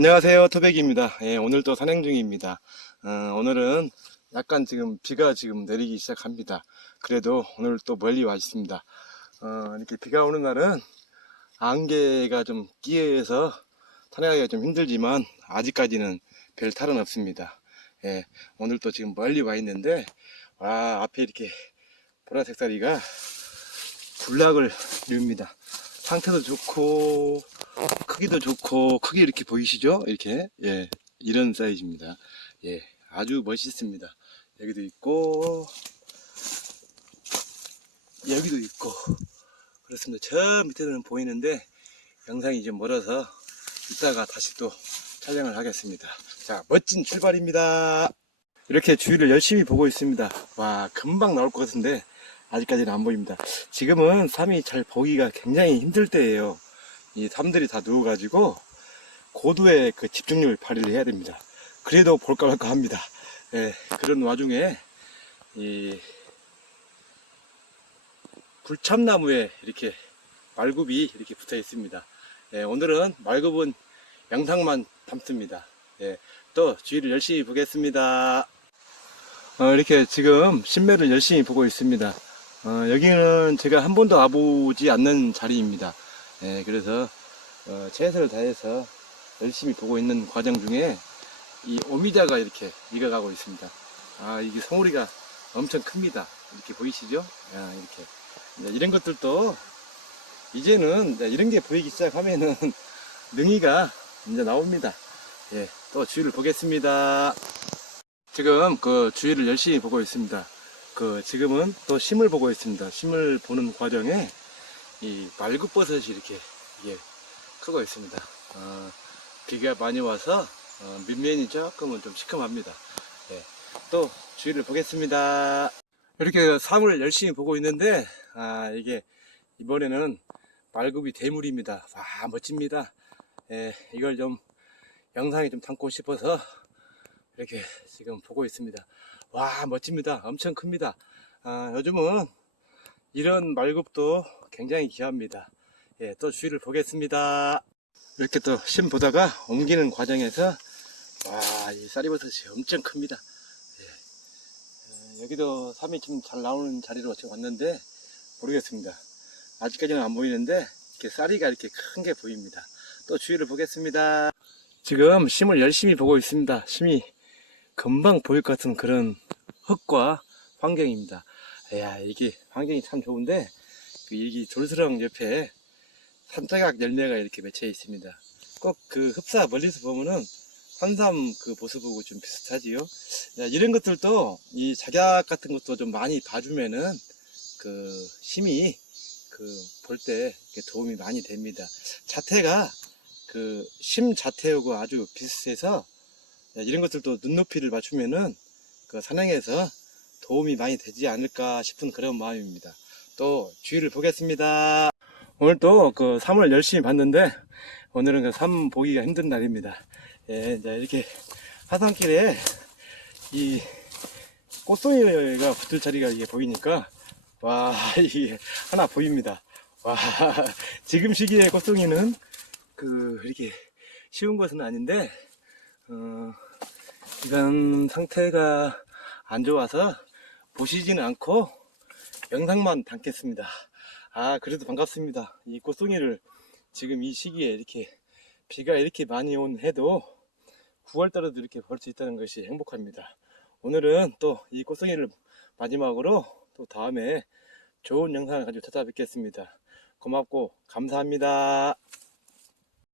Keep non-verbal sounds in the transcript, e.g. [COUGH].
안녕하세요 토백입니다. 예, 오늘 또 산행 중입니다. 어, 오늘은 약간 지금 비가 지금 내리기 시작합니다. 그래도 오늘 또 멀리 와 있습니다. 어, 이렇게 비가 오는 날은 안개가 좀 끼어서 산행하기가 좀 힘들지만 아직까지는 별 탈은 없습니다. 예, 오늘 또 지금 멀리 와 있는데 와 앞에 이렇게 보라색 다리가 군락을 이룹니다. 상태도 좋고 크기도 좋고 크게 이렇게 보이시죠? 이렇게 예 이런 사이즈입니다. 예 아주 멋있습니다. 여기도 있고 여기도 있고 그렇습니다. 저 밑에는 보이는데 영상이 좀 멀어서 이따가 다시 또 촬영을 하겠습니다. 자 멋진 출발입니다. 이렇게 주위를 열심히 보고 있습니다. 와 금방 나올 것 같은데 아직까지는 안 보입니다. 지금은 삶이 잘 보기가 굉장히 힘들 때예요. 이 삶들이 다 누워가지고 고도의 그 집중력을 발휘를 해야 됩니다. 그래도 볼까 말까 합니다. 예, 그런 와중에 이 불참나무에 이렇게 말굽이 이렇게 붙어 있습니다. 예, 오늘은 말굽은 영상만 담습니다. 예, 또 주위를 열심히 보겠습니다. 어, 이렇게 지금 신매를 열심히 보고 있습니다. 어, 여기는 제가 한 번도 와보지 않는 자리입니다. 예, 그래서 어, 최선을 다해서 열심히 보고 있는 과정 중에 이 오미자가 이렇게 익어가고 있습니다. 아 이게 송우리가 엄청 큽니다. 이렇게 보이시죠? 야, 이렇게 이제 이런 것들도 이제는 이제 이런 게 보이기 시작하면은 [LAUGHS] 능이가 이제 나옵니다. 예, 또 주위를 보겠습니다. 지금 그 주위를 열심히 보고 있습니다. 그 지금은 또 심을 보고 있습니다. 심을 보는 과정에 이 말굽버섯이 이렇게 이게 크고 있습니다. 어, 비가 많이 와서 어, 밑면이 조금은 좀 시큼합니다. 예, 또 주위를 보겠습니다. 이렇게 사물을 열심히 보고 있는데 아 이게 이번에는 말굽이 대물입니다. 와 멋집니다. 예, 이걸 좀 영상에 좀 담고 싶어서 이렇게 지금 보고 있습니다. 와 멋집니다. 엄청 큽니다. 아, 요즘은 이런 말굽도 굉장히 귀합니다. 예, 또 주위를 보겠습니다. 이렇게 또 심 보다가 옮기는 과정에서 와, 이 쌀이버섯이 엄청 큽니다. 예. 어, 여기도 삶이 좀 잘 나오는 자리로 지금 왔는데 모르겠습니다. 아직까지는 안 보이는데 이렇게 쌀이가 이렇게 큰 게 보입니다. 또 주위를 보겠습니다. 지금 심을 열심히 보고 있습니다. 심이 금방 보일 것 같은 그런 흙과 환경입니다. 야 이게 환경이 참 좋은데 그 여기 돌스랑 옆에 산자각 열매가 이렇게 맺혀 있습니다. 꼭 그 흡사 멀리서 보면은 환삼 그 모습하고 좀 비슷하지요. 야, 이런 것들도 이 작약 같은 것도 좀 많이 봐주면은 그 심이 그 볼 때 도움이 많이 됩니다. 자태가 그 심 자태하고 아주 비슷해서 야, 이런 것들도 눈높이를 맞추면은 그 산행에서 도움이 많이 되지 않을까 싶은 그런 마음입니다. 또 주위를 보겠습니다. 오늘 또그 삶을 열심히 봤는데 오늘은 그삶 보기가 힘든 날입니다. 예, 이제 이렇게 하산길에 이 꽃송이가 붙을 자리가 이게 보이니까 와 [LAUGHS] 이게 하나 보입니다. 와 [LAUGHS] 지금 시기에 꽃송이는 그 이렇게 쉬운 것은 아닌데 어, 이건 상태가 안 좋아서 보시지는 않고 영상만 담겠습니다. 아, 그래도 반갑습니다. 이 꽃송이를 지금 이 시기에 이렇게 비가 이렇게 많이 온 해도 9월달에도 이렇게 볼 수 있다는 것이 행복합니다. 오늘은 또 이 꽃송이를 마지막으로 또 다음에 좋은 영상을 가지고 찾아뵙겠습니다. 고맙고 감사합니다.